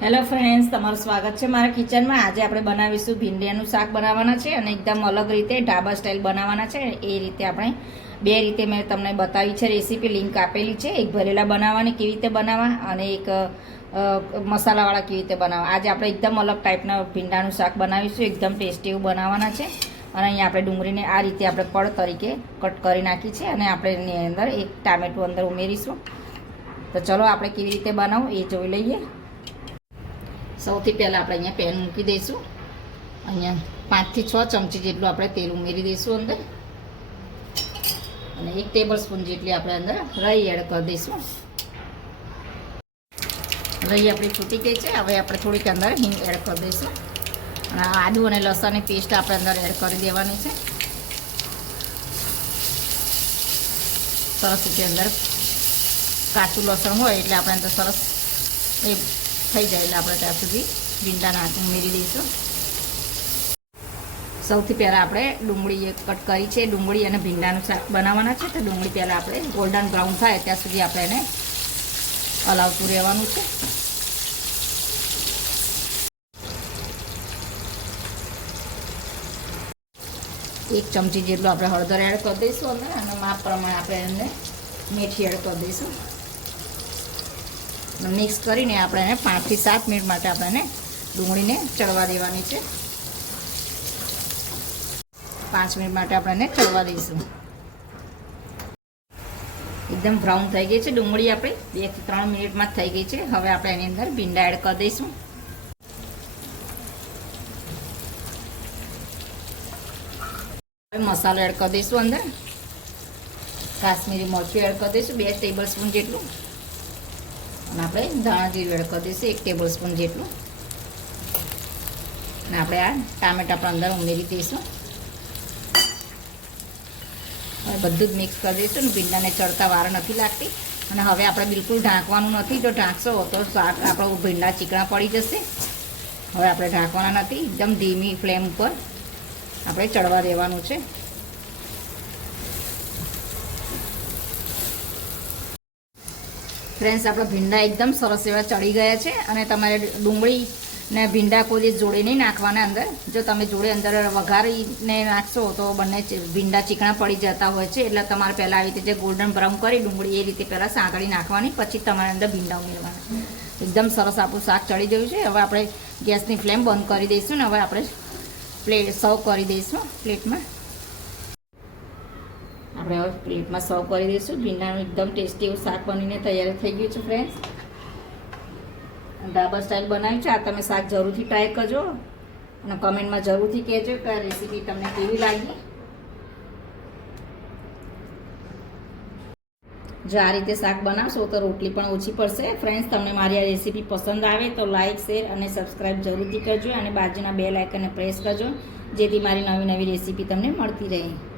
Hello friends, તમારું સ્વાગત છે મારા કિચનમાં। આજે આપણે બનાવીશું ભીંડિયાનું શાક બનાવવાના છે અને એકદમ અલગ રીતે ઢાબા સ્ટાઇલ બનાવવાના છે। એ રીતે આપણે બે રીતે મેં તમને બતાવી છે રેસીપી, લિંક આપેલી છે। એક ભરેલા બનાવવાની કેવી રીતે બનાવવા અને એક મસાલાવાળા કેવી રીતે બનાવવા। આજે આપણે એકદમ અલગ ટાઈપના ભીંડાનું શાક બનાવીશું, એકદમ ટેસ્ટી એવું બનાવવાના છે। અને અહીંયા આપણે ડુંગળીને આ રીતે આપણે પડ તરીકે કટ કરી નાખી છે અને આપણે એની અંદર એક ટામેટું અંદર ઉમેરીશું। તો ચલો આપણે કેવી રીતે બનાવવું એ જોઈ લઈએ। સૌથી પહેલાં આપણે અહીંયા પેન મૂકી દઈશું। અહીંયા 5 થી 6 ચમચી જેટલું આપણે તેલ ઉમેરી દઈશું અંદર અને 1 ટેબલ સ્પૂન જેટલી આપણે અંદર રાઈ એડ કરી દઈશું। રાઈ આપણી છૂટી ગઈ છે। હવે આપણે થોડીક અંદર હિંગ એડ કરી દઈશું અને આદુ અને લસણની પેસ્ટ આપણે અંદર એડ કરી દેવાની છે। સરસ રીતે અંદર કાચું લસણ હોય એટલે આપણે અંદર સરસ એ થઈ જાય એટલે આપણે ત્યાં સુધી ભીંડા ઉમેરી દઈશું। સૌથી પહેલાં આપણે ડુંગળી કટ કરી છે। ડુંગળી અને ભીંડાનું શાક બનાવવાના છે તો ડુંગળી પહેલાં આપણે ગોલ્ડન બ્રાઉન થાય ત્યાં સુધી આપણે એને હલાવતું રહેવાનું છે। એક ચમચી જેટલું આપણે હળદર એડ કરી દઈશું અંદર અને માપ પ્રમાણે આપણે એને મેથી એડ કરી દઈશું। મિક્સ કરીને આપણે એને 5 થી 7 મિનિટ માટે આપણે એને ડુંગળીને ચડવા દેવાની છે। 5 મિનિટ માટે આપણે એને ચડવા દઈશું। એકદમ બ્રાઉન થઈ ગઈ છે ડુંગળી, આપણે 2 થી 3 મિનિટમાં જ થઈ ગઈ છે। હવે આપણે એની અંદર ભીંડા એડ કરી દઈશું। મસાલો એડ કરી દઈશું અંદર। કાશ્મીરી મરચું એડ કરી દઈશું 2 ટેબલ સ્પૂન જેટલું અને આપણે ધાણા જીરું એડ કરી દઈશું 1 ટેબલ સ્પૂન જેટલું અને આપણે આ ટામેટા પણ અંદર ઉમેરી દઈશું। હવે બધું જ મિક્સ કરી દઈશું અને ભીંડાને ચડતા વાર નથી લાગતી અને હવે આપણે બિલકુલ ઢાંકવાનું નથી। જો ઢાંકશો તો શાક આપણું ભીંડા ચીકણા પડી જશે। હવે આપણે ઢાંકવાના નથી, એકદમ ધીમી ફ્લેમ ઉપર આપણે ચડવા દેવાનું છે। ફ્રેન્ડ્સ, આપણા ભીંડા એકદમ સરસ એવા ચડી ગયા છે અને તમારે ડુંગળી ને ભીંડા કોઈ જોડે નહીં નાખવાના અંદર। જો તમે જોડે અંદર વઘારીને નાખશો તો બંને ભીંડા ચીકણા પડી જતા હોય છે। એટલે તમારે પહેલાં આવી રીતે જે ગોલ્ડન બ્રાઉન કરી ડુંગળી એ રીતે પહેલાં સાંકળી નાખવાની, પછી તમારે અંદર ભીંડા ઉમેરવાના। એકદમ સરસ આપણું શાક ચડી ગયું છે। હવે આપણે ગેસની ફ્લેમ બંધ કરી દઈશું ને હવે આપણે સર્વ કરી દઈશું પ્લેટમાં। આપણે હવે પ્લેટમાં સર્વ કરી દઈશું। ભીંડાનું એકદમ ટેસ્ટી એવું શાક બનીને તૈયાર થઈ ગયું છે ફ્રેન્ડ્સ। ઢાબા સ્ટાઇલ બનાવ્યું છે। આ તમે શાક જરૂરથી ટ્રાય કરજો અને કમેન્ટમાં જરૂરથી કહેજો કે આ રેસીપી તમને કેવી લાગી। જો આ રીતે શાક બનાવશો તો રોટલી પણ ઓછી પડશે। ફ્રેન્ડ્સ, તમને મારી આ રેસીપી પસંદ આવે તો લાઇક, શેર અને સબસ્ક્રાઈબ જરૂરથી કરજો અને બાજુના બેલ આઇકનને પ્રેસ કરજો જેથી મારી નવી નવી રેસીપી તમને મળતી રહે।